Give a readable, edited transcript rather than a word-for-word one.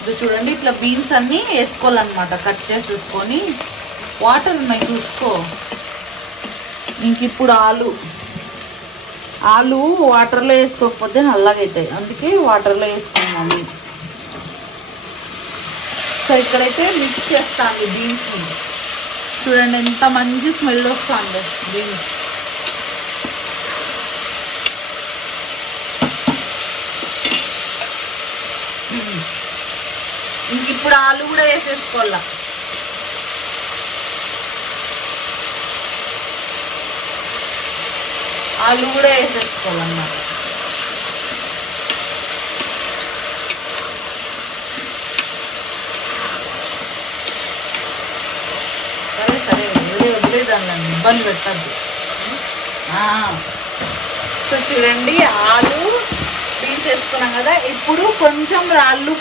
ఇది చూడండి, ఇట్లా బీన్స్ అన్నీ వేసుకోవాలన్నమాట. కట్ చేసేసుకొని వాటర్ ఉన్నాయి చూసుకో. ఇంక ఇప్పుడు ఆలు వాటర్లో వేసుకోకపోతే నల్లగవుతాయి, అందుకే వాటర్లో వేసుకున్నాము. సో ఇక్కడైతే మిక్స్ చేస్తాను బీన్స్ని. చూడండి ఎంత మంచి స్మెల్ వస్తుంది బీన్స్. ఇంక ఇప్పుడు ఆలు కూడా వేసేసుకోవాల. ఆలు కూడా వేసేసుకోవాలన్నమాట. సరే సరే వదిలేదాన్ని, ఇబ్బంది పెట్టద్దు. సో చూడండి, ఆలు బీన్స్ వేసుకున్నాం కదా. ఇప్పుడు కొంచెం రాళ్ళు